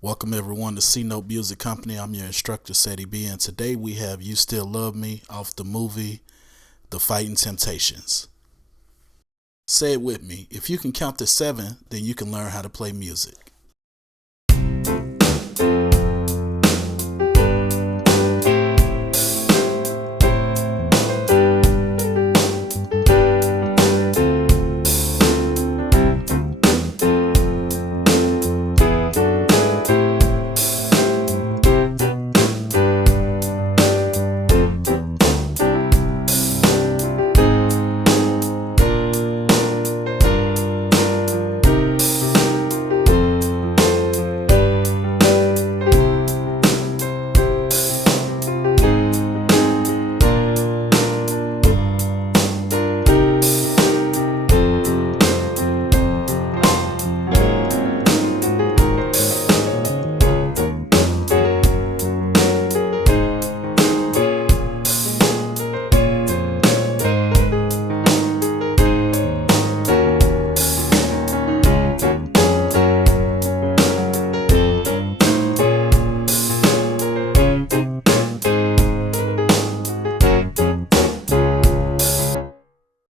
Welcome everyone to C Note Music Company. I'm your instructor, Cedric, and today we have You Still Love Me off the movie The Fighting Temptations. Say it with me. If you can count to 7, then you can learn how to play music.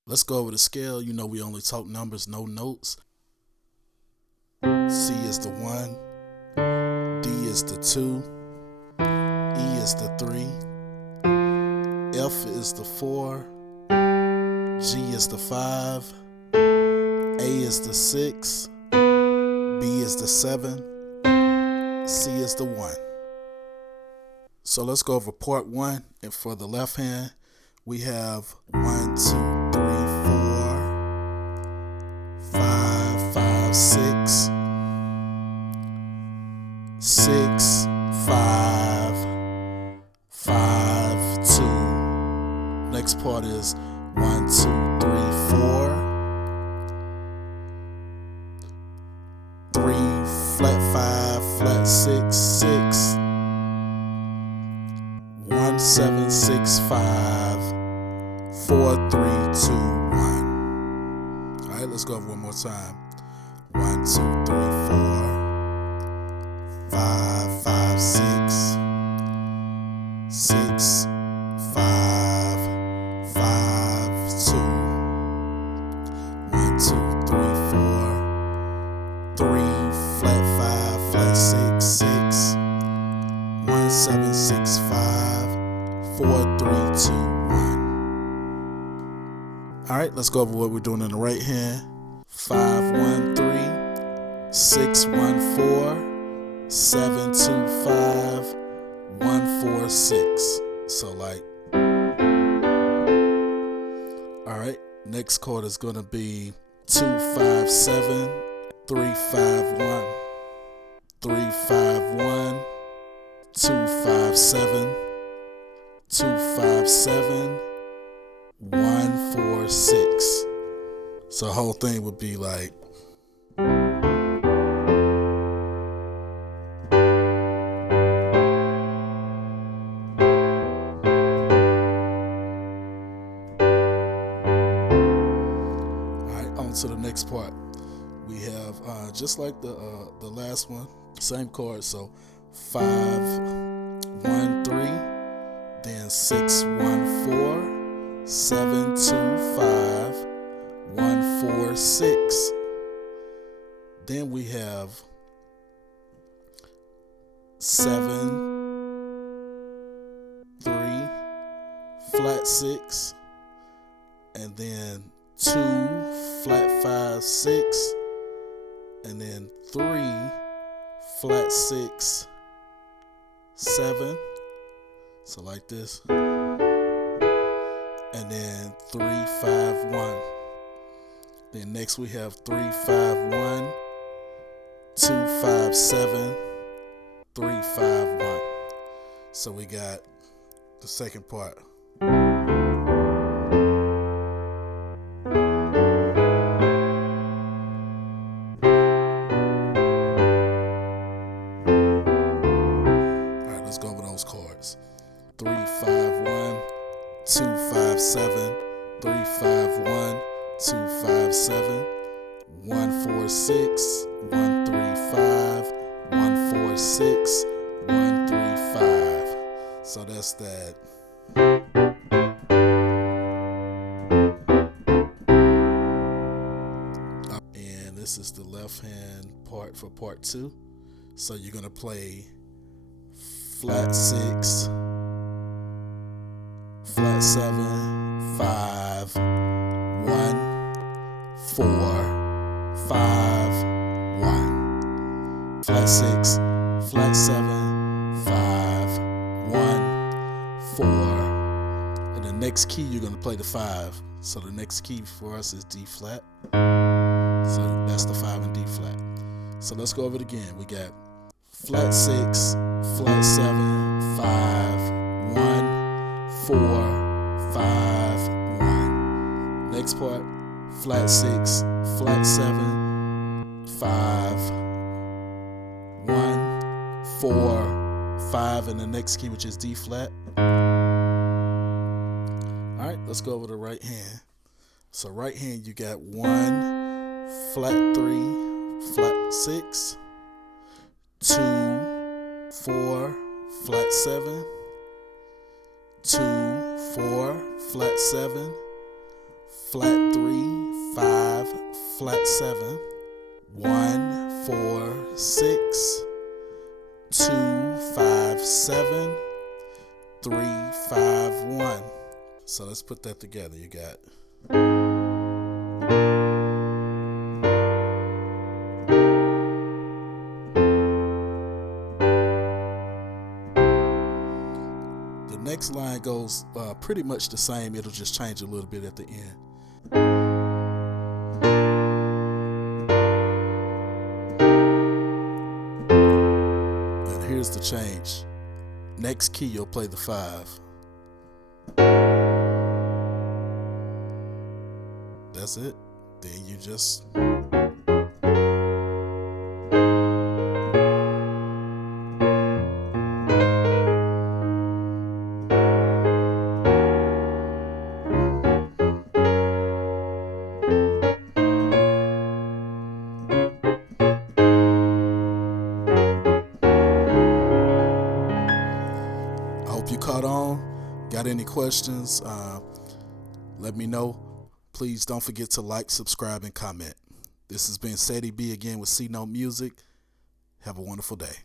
Let's go over the scale. You know we only talk numbers, no notes. C is the 1, D is the 2, E is the 3, F is the 4, G is the 5, A is the 6, B is the 7, C is the 1. So let's go over part 1, and for the left hand, we have 1, 2, 3, 4, 5, 5, 6, 6, 5, 5, 2. Next part is 1, 2, 3, 4, 3, flat 5, flat 6, 6, 1, 7, 6, 5, 4, 3, 2, 1. Alright, let's go over one more time. 1, 2, 3, 4, 5, 5, 6, 6, 5, 5, 2. 1, 2, 3, 4, 3, flat 5, flat 6, 6, 1, 7, 6, 5, 4, 3, 2, 1. Alright, let's go over what we're doing in the right hand. 5, 1, 3, 6, 1, 4, 7, 2, 5, 1, 4, 6. So alright, next chord is going to be 2, 5, 7, 3, 5, 1, 3, 5, 1, 2, 5, 7, 2, 5, 7, 1, 4, 6. So the whole thing would be like. Alright, on to the next part. We have just like the last one, same chord. So 5, 1, 3, then 6, 1, 4. 7, 2, 5, 1, 4, 6. Then we have 7, 3, flat 6, and then 2, flat 5, 6, and then 3, flat 6, 7. So like this. And then 3, 5, 1. Then next we have 3, 5, 1, 2, 5, 7, 3, 5, 1. So we got the second part. Alright, let's go over those chords. 3, 5, 1, 2, 5, 7, 3, 5, 1, 2, 5, 7, 1, 4, 6, 1, 3, 5, 1, 4, 4, 6, 1, 3, 5. So that's that. And this is the left hand part for part 2. So you're going to play flat 6, flat 7, 5, 1, 4, 5, 1. Flat 6, flat 7, 5, 1, 4. And the next key you're going to play the 5. So the next key for us is D flat. So that's the 5 and D flat. So let's go over it again. We got flat 6, flat 7, 5, 1, 4, 5, 1. Next part, flat 6, flat 7, 5, 1, 4, 5, and the next key, which is D flat. All right, let's go over the right hand. So right hand, you got 1, flat 3, flat 6, 2, 4, flat 7, 2, 4, flat 7, flat 3, 5, flat 7, 1, 4, 6, 2, 5, 7, 3, 5, 1. So let's put that together. You got the next line goes pretty much the same. It'll just change a little bit at the end. And here's the change. Next key, you'll play the 5. That's it. Then you just I hope you caught on. Got any questions? Let me know. Please don't forget to like, subscribe, and comment. This has been Cedric B again with C Note Music. Have a wonderful day.